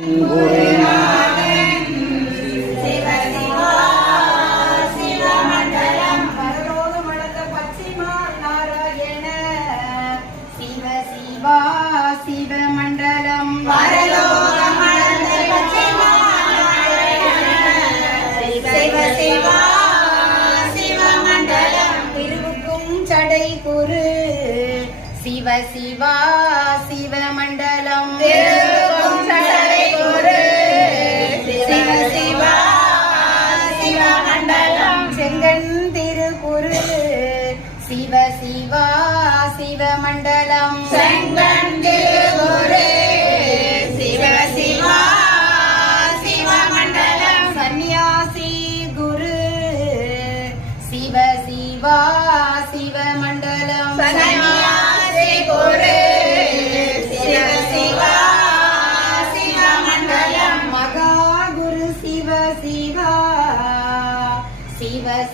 Guru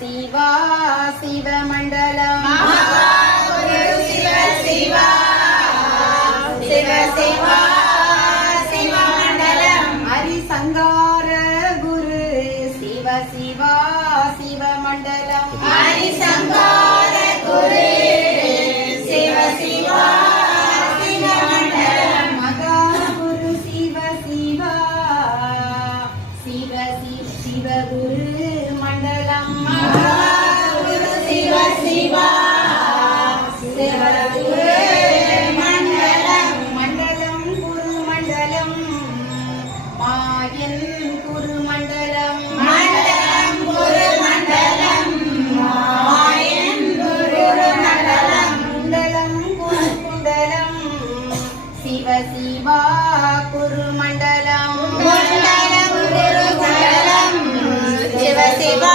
Siva சிவமண்ட కురుమండలం Shiva Shiva.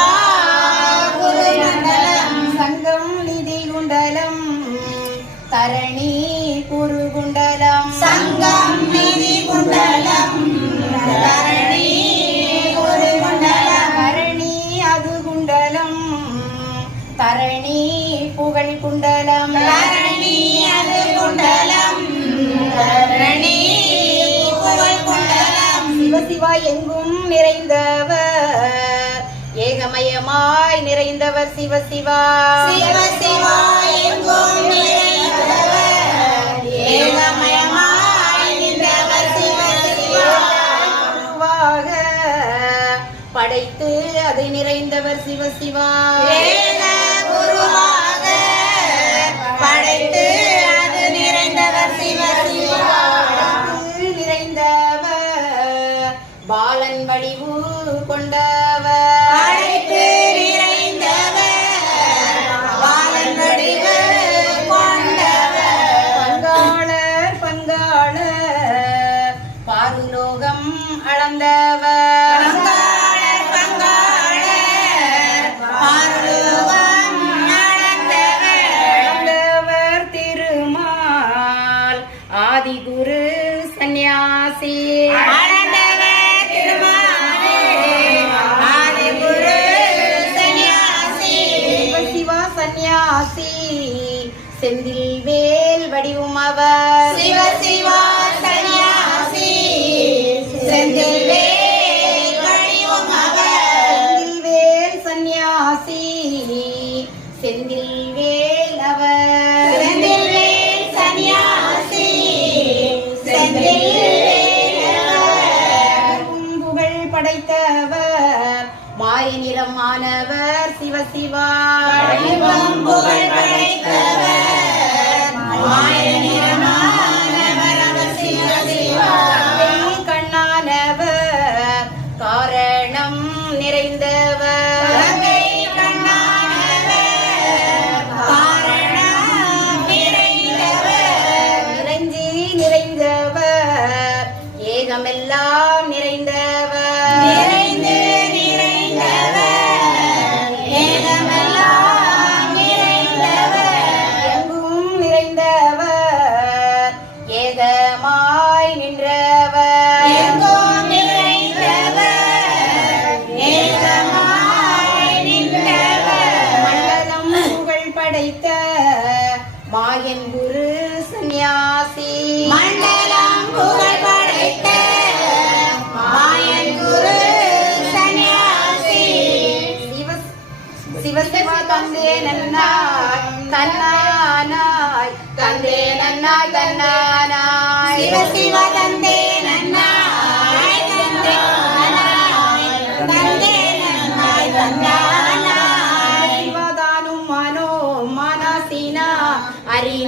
Siva எங்கும் நிறைந்தவர். ஏகமயமாய் நிறைந்தவர் சிவ சிவா. சிவ சிவா எங்கும் நிறைந்தவர். ஏகமயமாய் சிவ சிவா. படைத்து அதை நிறைந்தவர் சிவ சிவா. கொண்டவர். படைத்து நிறைந்தவர். வாழன் வடிவு கொண்டவர். பங்காளர் பங்காளர். பாருலோகம் அளந்தவர். ஆதிகுரு சந்நியாசி. செந்தில் வேல் வடிவுமவர் சிவ சிவா சன்னியாசி செந்தில் வேல் வடிவுமவர் செந்தில் வேல் சன்னியாசி செந்தில் வேல் அவர். செந்தில் வேல் சன்னியாசி செந்தில் படைத்தவர். மாய நிறமானவர் சிவ சிவா. புகழ் படைத்தவர். Amen. Amen. நன்னாய் தன்னானாய் சிவ சிவ தந்தே நன்னாய் தந்தானாய்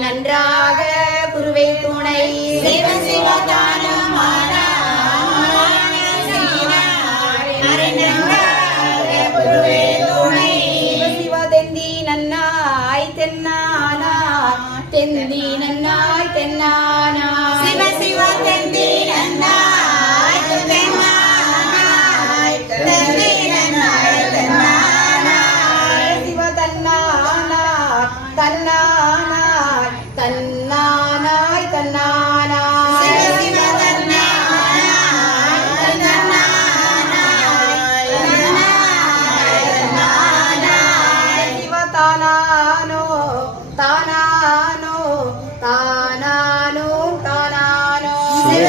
நன்றாக குருவே துணை. சிவ சிவதான் நன்னாய் தென்னானாய் சிவ சிவ தெந்தீ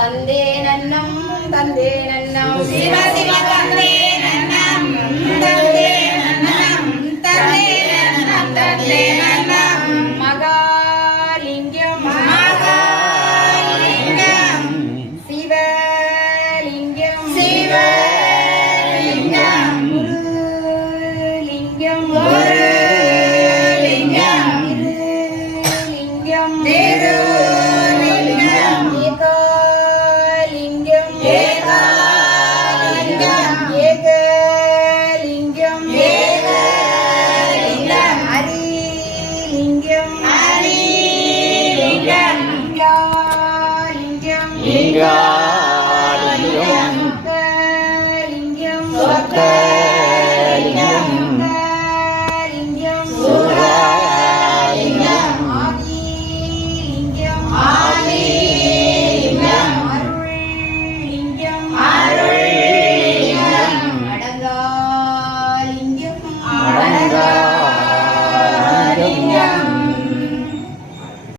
தந்தே நன்னம் தந்தே நன்னம் சிவ சிவ தந்தே நன்னம் Yeah.